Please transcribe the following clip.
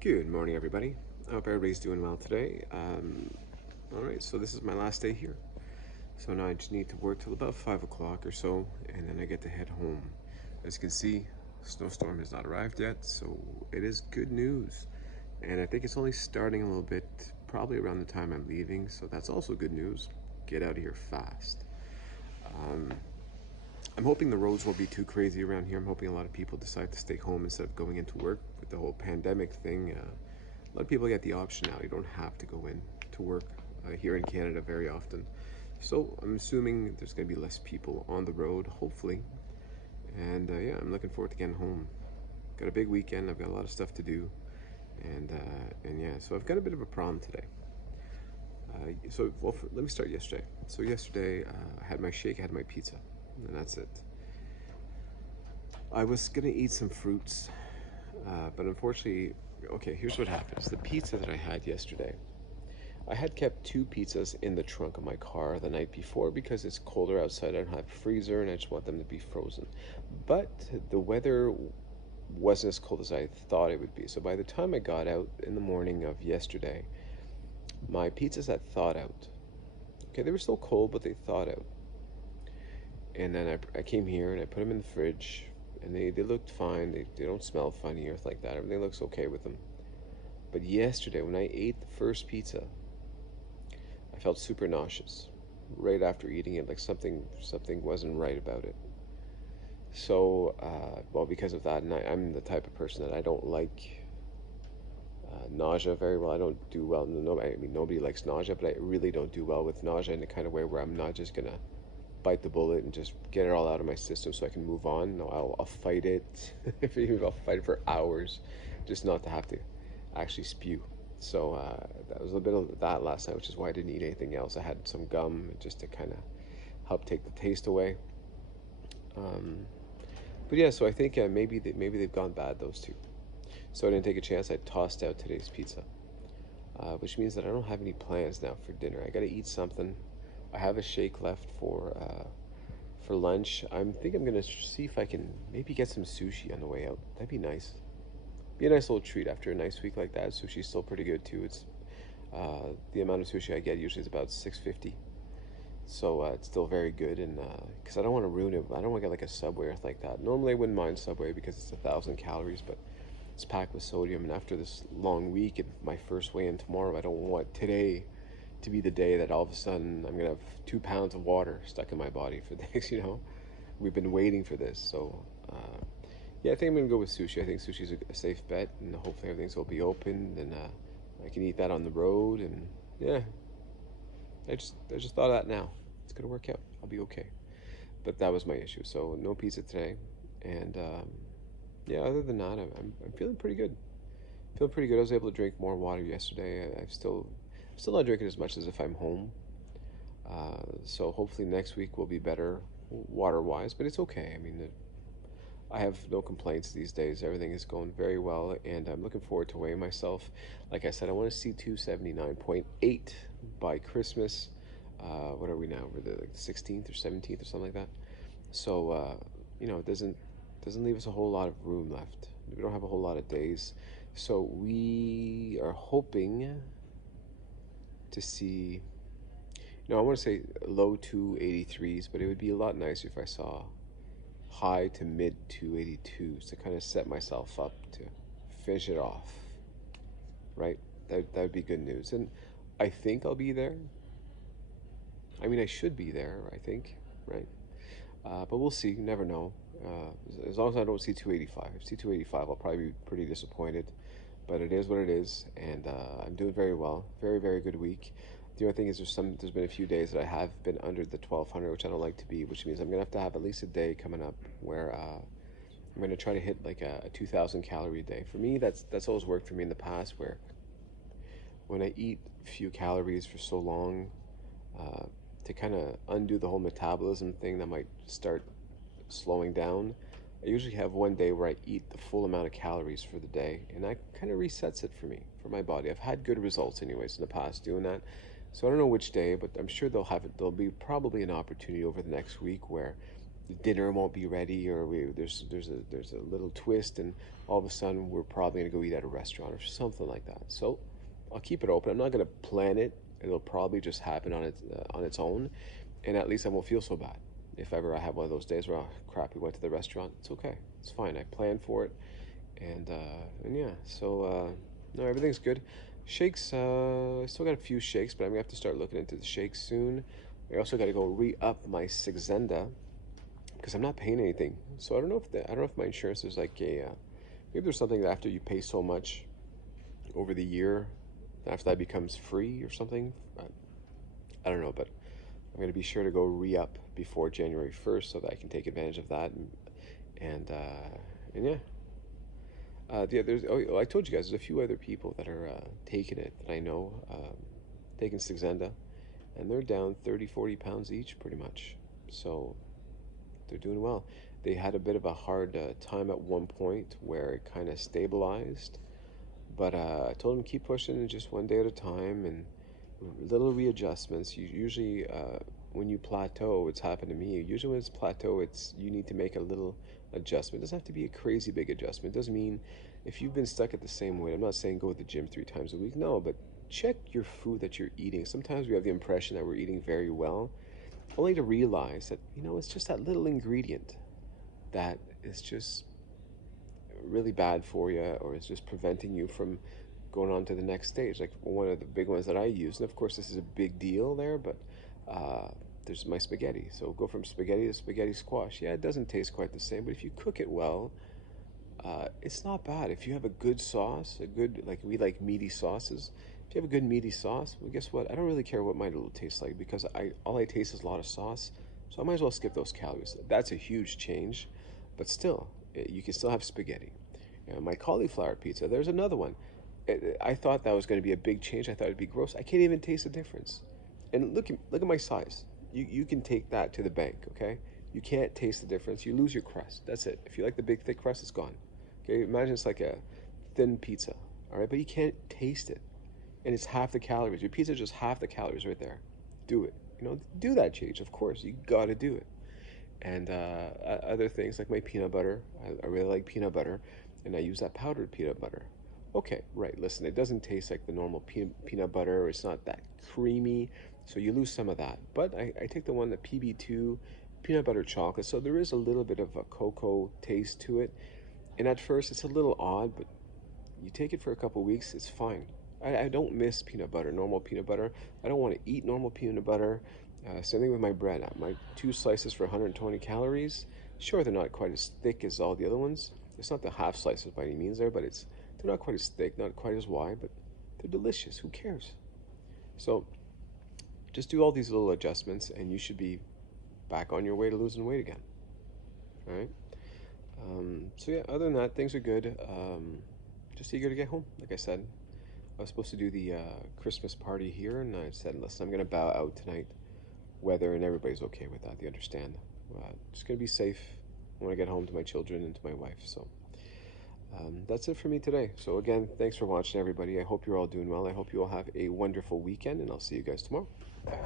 Good morning, everybody. I hope everybody's doing well today. All right, so this is my last day here. So now I just need to work till about 5 o'clock or so, and then I get to head home. As you can see, snowstorm has not arrived yet, so it is good news. And I think it's only starting a little bit, probably around the time I'm leaving, so that's also good news. Get out of here fast. Um, I'm hoping the roads won't be too crazy around here. I'm hoping a lot of people decide to stay home instead of going into work with the whole pandemic thing. A lot of people get the option now. You don't have to go in to work here in Canada very often. So I'm assuming there's going to be less people on the road, hopefully. And yeah, I'm looking forward to getting home. Got a big weekend. I've got a lot of stuff to do, and yeah. So I've got a bit of a problem today. Let me start yesterday. So yesterday, I had my shake, I had my pizza, and that's it. I was gonna eat some fruits, but unfortunately, okay. Here's what happens: the pizza that I had yesterday, I had kept two pizzas in the trunk of my car the night before because it's colder outside. I don't have a freezer and I just want them to be frozen. But the weather wasn't as cold as I thought it would be. So by the time I got out in the morning of yesterday, my pizzas had thawed out. Okay, they were still cold, but they thawed out. And then I came here and I put them in the fridge and they looked fine. They don't smell funny or anything like that. Everything looks okay with them. But yesterday, when I ate the first pizza, I felt super nauseous right after eating it, like something wasn't right about it. So, well, because of that, and I'm the type of person that I don't like nausea very well. I don't do well. No, I mean nobody likes nausea, but I really don't do well with nausea in the kind of way where I'm not just gonna bite the bullet and just get it all out of my system so I can move on. No, I'll fight it. I'll fight it for hours, just not to have to actually spew. So that was a bit of that last night, which is why I didn't eat anything else. I had some gum just to kind of help take the taste away. Um, but yeah, so I think maybe they've gone bad, those two. So I didn't take a chance. I tossed out today's pizza, which means that I don't have any plans now for dinner. I got to eat something. I have a shake left for lunch. I'm think I'm gonna see if I can maybe get some sushi on the way out. That'd be nice. Be a nice little treat after a nice week like that. Sushi's still pretty good too. It's the amount of sushi I get usually is about 650, so it's still very good. And because I don't want to ruin it, I don't want to get like a Subway or anything like that. Normally I wouldn't mind Subway because it's 1,000 calories, but it's packed with sodium. And after this long week and my first weigh-in tomorrow, I don't want today to be the day that all of a sudden I'm gonna have 2 pounds of water stuck in my body for days. We've been waiting for this, so yeah, I think I'm gonna go with sushi. I think sushi's a safe bet, and hopefully everything's will be open, and I can eat that on the road. And yeah, I just thought of that now. It's gonna work out. I'll be okay. But that was my issue. So no pizza today, and yeah. Other than that, I'm feeling pretty good. Feeling pretty good. I was able to drink more water yesterday. I'm still not drinking as much as if I'm home. So hopefully next week will be better water wise, but it's okay. I mean, I have no complaints these days. Everything is going very well, and I'm looking forward to weighing myself. Like I said, I want to see 279.8 by Christmas. What are we now? We're the 16th or 17th or something like that. So it doesn't leave us a whole lot of room left. We don't have a whole lot of days, so we are hoping to see. I want to say low 283s, but it would be a lot nicer if I saw high to mid 282s to kind of set myself up to finish it off, right? That would be good news. And I think I'll be there. I mean, I should be there, I think, right? But we'll see. You never know. As long as I don't see 285. If I see 285, I'll probably be pretty disappointed. But it is what it is, and I'm doing very well. Very, very good week. The only thing is there's been a few days that I have been under the 1200, which I don't like to be, which means I'm gonna have to have at least a day coming up where I'm gonna try to hit like a 2,000 calorie day. For me, that's always worked for me in the past, where when I eat few calories for so long, uh, to kind of undo the whole metabolism thing that might start slowing down. I usually have one day where I eat the full amount of calories for the day, and that kind of resets it for me, for my body. I've had good results, anyways, in the past doing that. So I don't know which day, but I'm sure they'll have it. There'll be probably an opportunity over the next week where dinner won't be ready, or there's a little twist, and all of a sudden we're probably gonna go eat at a restaurant or something like that. So I'll keep it open. I'm not gonna plan it. It'll probably just happen on its own, and at least I won't feel so bad. If ever I have one of those days where, oh crap, we went to the restaurant, it's okay. It's fine. I planned for it, and yeah. So no, everything's good. Shakes. I still got a few shakes, but I'm gonna have to start looking into the shakes soon. I also got to go re-up my Saxenda because I'm not paying anything. So I don't know if my insurance is like maybe there's something that after you pay so much over the year, after that becomes free or something. I don't know, but I'm gonna be sure to go re-up before January 1st so that I can take advantage of that and yeah. There's I told you guys there's a few other people that are taking it that I know, taking Saxenda, and they're down 30, 40 pounds each pretty much. So they're doing well. They had a bit of a hard time at one point where it kind of stabilized, but I told them keep pushing and just one day at a time and little readjustments. You usually when you plateau, it's happened to me. Usually when it's plateau, it's you need to make a little adjustment. It doesn't have to be a crazy big adjustment. It doesn't mean if you've been stuck at the same weight. I'm not saying go to the gym 3 times a week. No, but check your food that you're eating. Sometimes we have the impression that we're eating very well, only to realize that it's just that little ingredient that is just really bad for you, or is just preventing you from going on to the next stage. Like one of the big ones that I use, and of course this is a big deal there, but uh, there's my spaghetti. So go from spaghetti to spaghetti squash. Yeah, it doesn't taste quite the same, but if you cook it well, it's not bad. If you have a good sauce, a good, like we like meaty sauces. If you have a good meaty sauce, well, guess what? I don't really care what mine will taste like because all I taste is a lot of sauce. So I might as well skip those calories. That's a huge change, but still, you can still have spaghetti. My cauliflower pizza, there's another one. I thought that was going to be a big change. I thought it'd be gross. I can't even taste the difference. And look at my size. You can take that to the bank, okay? You can't taste the difference. You lose your crust. That's it. If you like the big thick crust, it's gone. Okay, imagine it's like a thin pizza, all right? But you can't taste it, and it's half the calories. Your pizza is just half the calories right there. Do it. Do that change. Of course, you gotta do it. And other things like my peanut butter. I really like peanut butter, and I use that powdered peanut butter. Okay, right. Listen, it doesn't taste like the normal peanut butter. Or it's not that creamy, so you lose some of that. But I take the one, the PB2 peanut butter chocolate. So there is a little bit of a cocoa taste to it. And at first, it's a little odd, but you take it for a couple weeks, it's fine. I don't miss peanut butter, normal peanut butter. I don't want to eat normal peanut butter. Same thing with my bread. My 2 slices for 120 calories. Sure, they're not quite as thick as all the other ones. It's not the half slices by any means there, but they're not quite as thick, not quite as wide, but they're delicious. Who cares? So just do all these little adjustments, and you should be back on your way to losing weight again. All right. So yeah, other than that, things are good. Just eager to get home. Like I said, I was supposed to do the Christmas party here, and I said, listen, I'm gonna bow out tonight. Whether and everybody's okay with that, they understand. Just gonna be safe when I get home to my children and to my wife. So that's it for me today. So again, thanks for watching, everybody. I hope you're all doing well. I hope you all have a wonderful weekend, and I'll see you guys tomorrow. Bye.